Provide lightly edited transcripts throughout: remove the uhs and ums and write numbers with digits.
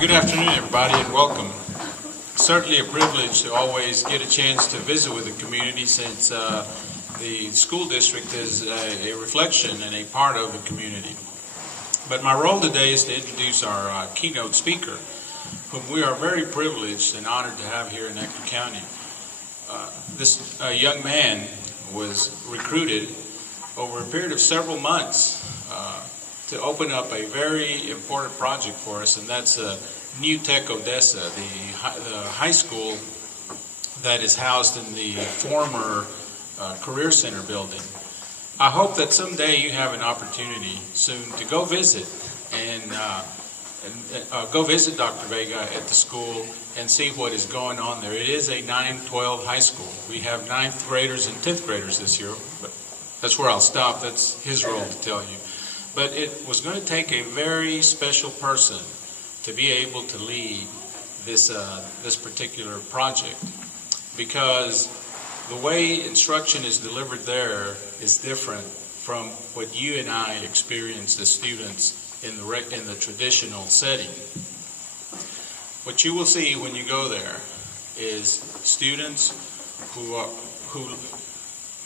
Good afternoon, everybody, and welcome. Certainly a privilege to always get a chance to visit with the community, since the school district is a reflection and a part of the community. But my role today is to introduce our keynote speaker, whom we are very privileged and honored to have here in Ector County. This young man was recruited over a period of several months to open up a very important project for us, and that's New Tech Odessa, the high school that is housed in the former Career Center building. I hope that someday you have an opportunity soon to go visit and go visit Dr. Vega at the school and see what is going on there. It is a 9-12 high school. We have 9th graders and 10th graders this year, but that's where I'll stop. That's his role to tell you. But it was going to take a very special person to be able to lead this particular project, because the way instruction is delivered there is different from what you and I experience as students in the traditional setting. What you will see when you go there is students who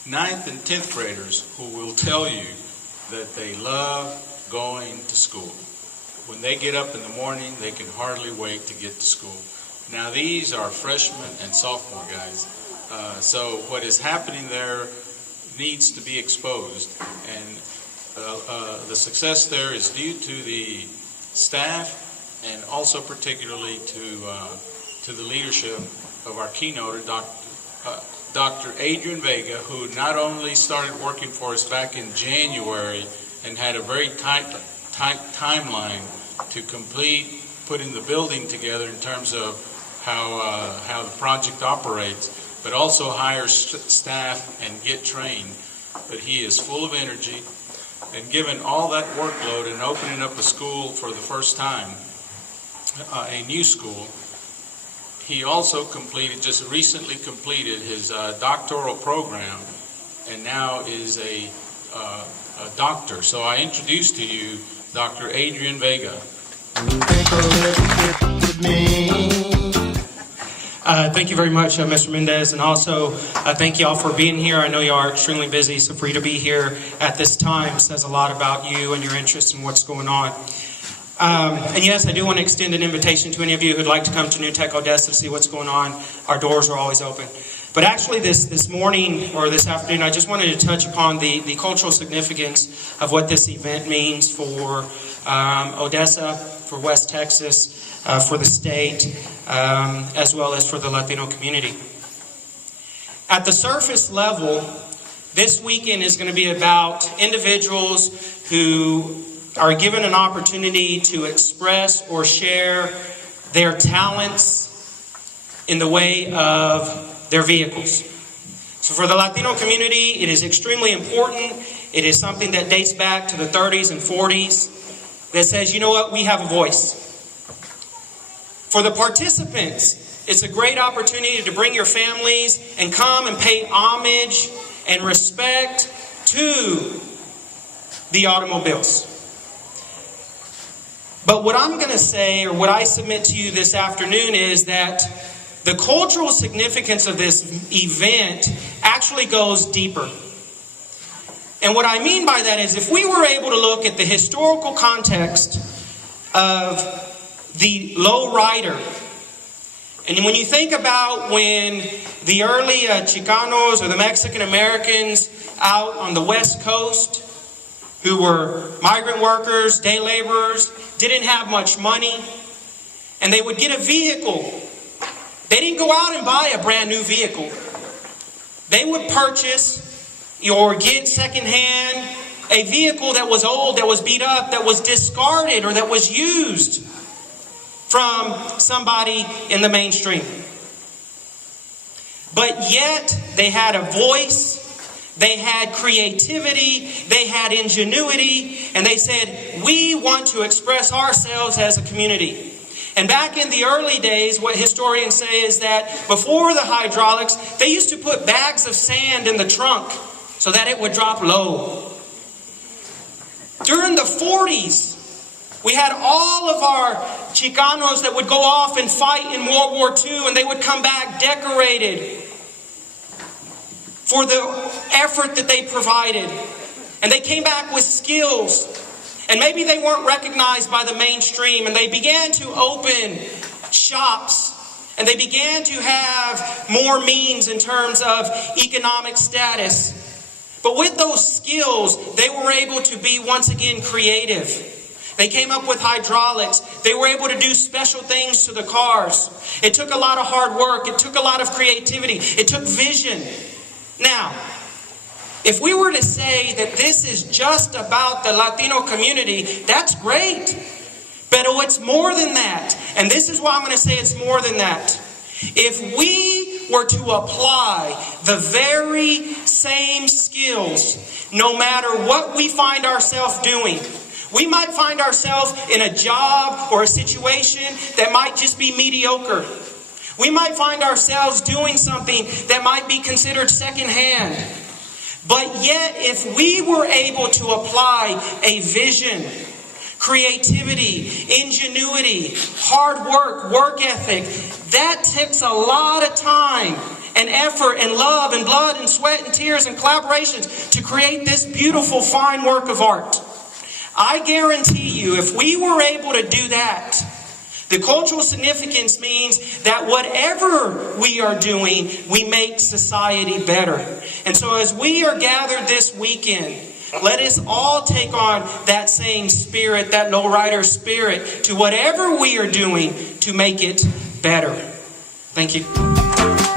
9th and 10th graders who will tell you that they love going to school. When they get up in the morning, they can hardly wait to get to school. Now, these are freshmen and sophomore guys. So what is happening there needs to be exposed. And the success there is due to the staff and also particularly to the leadership of our keynoter, Dr. Adrian Vega, who not only started working for us back in January and had a very tight timeline to complete putting the building together in terms of how the project operates, but also hire staff and get trained. But he is full of energy, and given all that workload and opening up a school for the first time, a new school, he also just recently completed his doctoral program, and now is a doctor. So I introduce to you Dr. Adrian Vega. Thank you very much, Mr. Mendez, and also thank you all for being here. I know you are extremely busy, so for you to be here at this time says a lot about you and your interest in what's going on. And yes, I do want to extend an invitation to any of you who'd like to come to New Tech Odessa to see what's going on. Our doors are always open. But actually this morning or this afternoon, I just wanted to touch upon the cultural significance of what this event means for Odessa, for West Texas, for the state, as well as for the Latino community. At the surface level, this weekend is going to be about individuals who are given an opportunity to express or share their talents in the way of their vehicles. So for the Latino community, it is extremely important. It is something that dates back to the 30s and 40s that says, you know what, we have a voice. For the participants, it's a great opportunity to bring your families and come and pay homage and respect to the automobiles. But what I'm going to say, or what I submit to you this afternoon, is that the cultural significance of this event actually goes deeper. And what I mean by that is, if we were able to look at the historical context of the low rider, and when you think about when the early Chicanos or the Mexican Americans out on the West Coast, who were migrant workers, day laborers, didn't have much money, and they would get a vehicle. They didn't go out and buy a brand new vehicle. They would purchase or get secondhand a vehicle that was old, that was beat up, that was discarded, or that was used from somebody in the mainstream. But yet, they had a voice, they had creativity, they had ingenuity, and they said, we want to express ourselves as a community. And back in the early days, what historians say is that before the hydraulics, they used to put bags of sand in the trunk so that it would drop low. During the 40s, we had all of our Chicanos that would go off and fight in World War II, and they would come back decorated for the effort that they provided. And they came back with skills. And maybe they weren't recognized by the mainstream, and they began to open shops, and they began to have more means in terms of economic status. But with those skills, they were able to be once again creative. They came up with hydraulics. They were able to do special things to the cars. It took a lot of hard work. It took a lot of creativity. It took vision. Now, if we were to say that this is just about the Latino community, that's great. But it's more than that. And this is why I'm going to say it's more than that. If we were to apply the very same skills, no matter what we find ourselves doing, we might find ourselves in a job or a situation that might just be mediocre. We might find ourselves doing something that might be considered secondhand. But yet, if we were able to apply a vision, creativity, ingenuity, hard work, work ethic, that takes a lot of time and effort and love and blood and sweat and tears and collaborations to create this beautiful, fine work of art. I guarantee you, if we were able to do that, the cultural significance means that whatever we are doing, we make society better. And so as we are gathered this weekend, let us all take on that same spirit, that lowrider spirit, to whatever we are doing to make it better. Thank you.